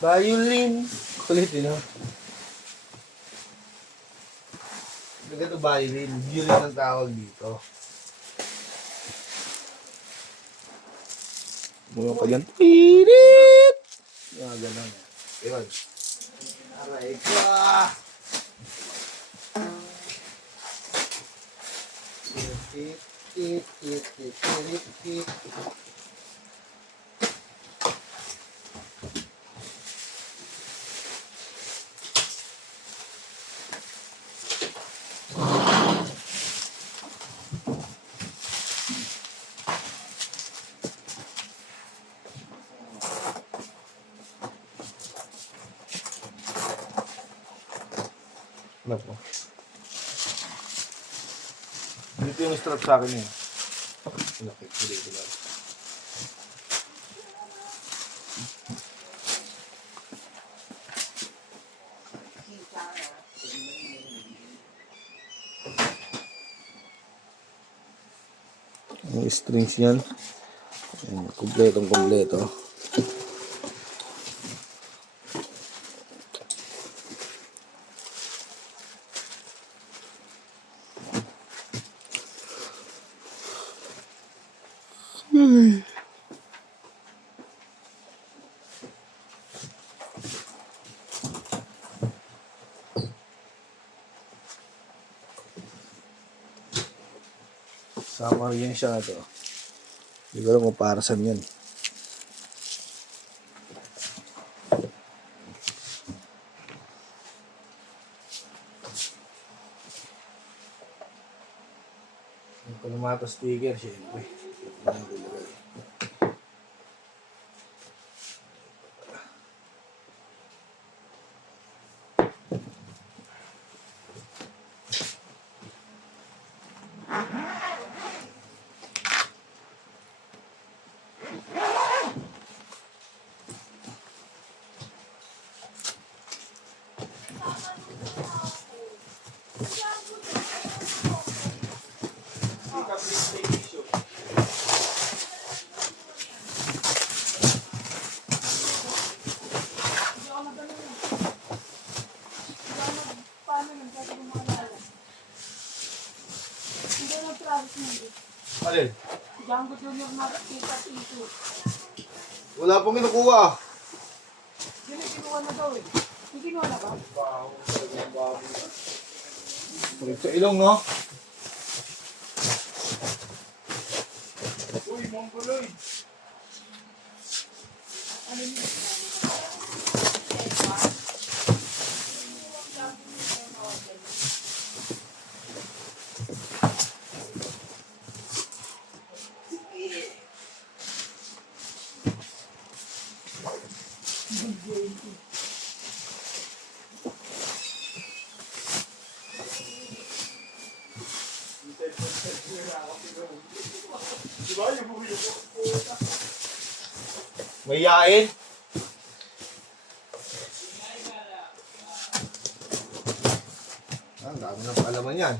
Violin. Kulit yun, no? Hindi ito violin. Violin ang tawag dito. Mga pa dyan. Pirit! Mga ganun. Yun. Aray ko. Tit. Ano po? Dito yung strap sa akin eh. Laki, dito lang. Ang strings yan. Kompletong-kompleto. Sama rin siya ito. Hindi ko alam kung para saan yan. Yung Panamato sticker, syempre. Alin? Django Junior nakakita ito. Wala pong kinukuha. Yun yung kinuha na daw eh. Yung kinuha na ba? Kulit sa ilong, no? Uy, mongoloy. Ano yun? May yain. Ang dami ng paalaman yan.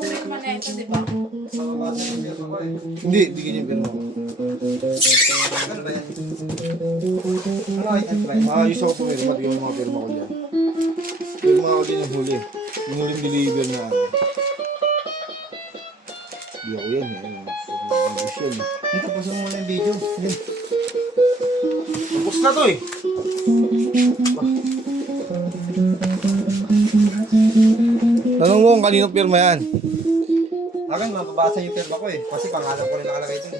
Pirma na ito, di ba? Hindi, di ganyan pero ako. Ayos ako pumirma, di ko yung mga pirma ko dyan. Pirma ako din yung huli. Yung huling deliver na ano. Di ako yan eh. Ayos yan eh. Dito, pasan mo muna yung video. Yan. Tapos na to eh. Tanong mo kung kanino pirma yan. Akin, mababasa yung pirma ko eh. Kasi pangalan ko rin nakalagay dun.